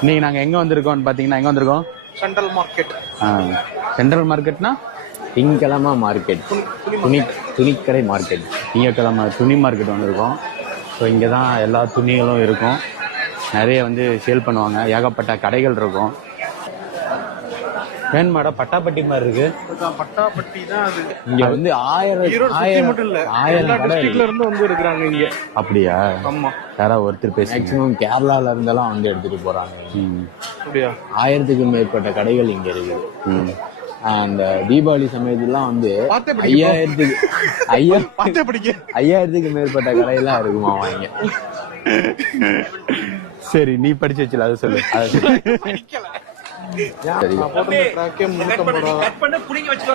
இன்னைக்கு நாங்க எங்க வந்திருக்கோம் பாத்தீங்கன்னா, எங்க வந்திருக்கோம்? Central market. சென்ட்ரல் மார்க்கெட்னா திங்கக்கிழமை மார்க்கெட், துணிக்கடை மார்க்கெட். திங்கக்கிழமை துணி மார்க்கெட் வந்திருக்கோம். ஸோ இங்கே தான் எல்லா துணிகளும் இருக்கும். நிறைய வந்து சேல் பண்ணுவாங்க. ஏகப்பட்ட கடைகள் இருக்கும். ஏன்மாடா பட்டாப்பட்டி மாதிரி இருக்கு? பட்டாப்பட்டி தான் அது. இங்க வந்து ஆயிரம் டிஸ்ட்ரிக்ட்ல இருந்து வந்து இருக்கிறாங்க இங்க. அப்படியா? ஆமா. யாராவது ஒருத்தர் பேச. மேக்சிமம் கேரளால இருந்தெல்லாம் வந்து எடுத்துட்டு போறாங்க. அப்படியா? 1000க்கும் மேற்பட்ட கடைகள் இங்க இருக்கு. அந்த தீபாவளி சமயத்துலாம் வந்து 5000க்கு மேற்பட்ட கடையெல்லாம் இருக்குமா இங்க. சரி, நீ படிச்சு வச்சல அதை சொல்லு. சரி.